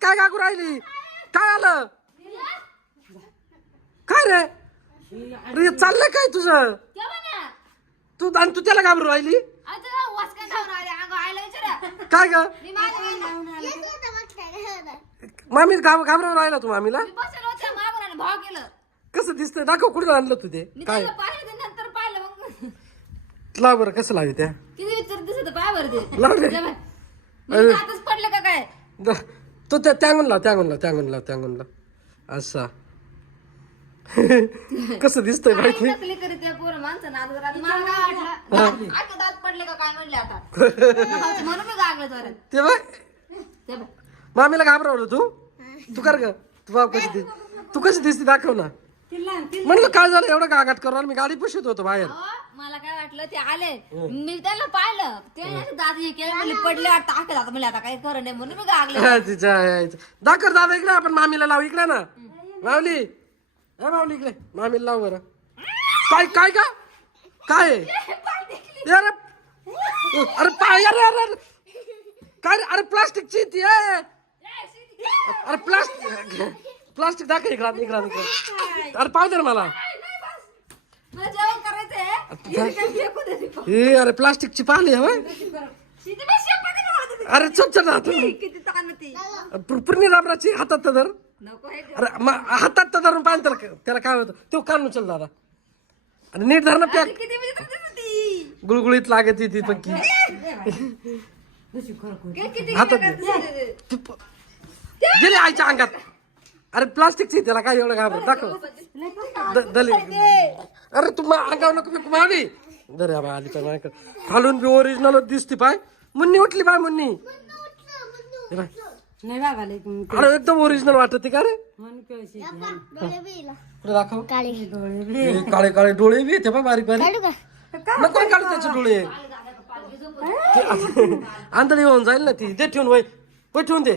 काय काकू राहिली काय आलं काय रे अरे चाललंय काय तुझं तू आणि तू त्याला घाबरू राहिली काय ग मामी घाबरून राहिला तू मामीला कसं दिसतंय दाखव कुठे आणलं तू ते काय लाव बरं कसं लावी त्या लाव रे पडलं का काय तो त्या असा कसं दिसतंय माहिती ते बाय मामीला घाबरवलं तू कर ग तू बाप तू कशी दिसते दाखव ना म्हणलं काय झालं एवढं गागाट करून मी गाडी पुशीत होतो बाहेर मला काय वाटलं ते आले मी त्याला पाहिलं ते दादी पडले आता मला आता काय खरं नाही म्हणून मी गागले तिच्या दाखव दादा इकडे आपण मामीला लावू इकडे ना माऊली माऊली इकडे मामीला लाव बरं काय काय का काय अरे अरे पाय अरे काय अरे प्लास्टिकची ती अरे प्लास्टिक दाखव इकडा अरे पाहू दे ना मला हे अरे प्लास्टिकची पाली हवं अरे चुपचाप ना पूर्ण राबराची हातात तर धर अरे हातात तर धरून पाहिजे त्याला काय होतं तो काढून चल दादा आणि नीट धर ना पॅक गुळगुळीत लागत ती पक्की हातात गेली आईच्या अंगात अरे प्लास्टिकची त्याला काय एवढं घाबर दाखव दली अरे तू अंगावर नको मावली दर आली पाय खालून बी ओरिजिनल दिसती पाय मुन्नी उठली पाय मुन्नी अरे एकदम ओरिजिनल वाटत का रे दाखव काळे काळे डोळे बी ते पाय बारीक बारीक नको काढू त्याचे डोळे आंधळी होऊन जाईल ना ती दे ठेवून वय ठेवून दे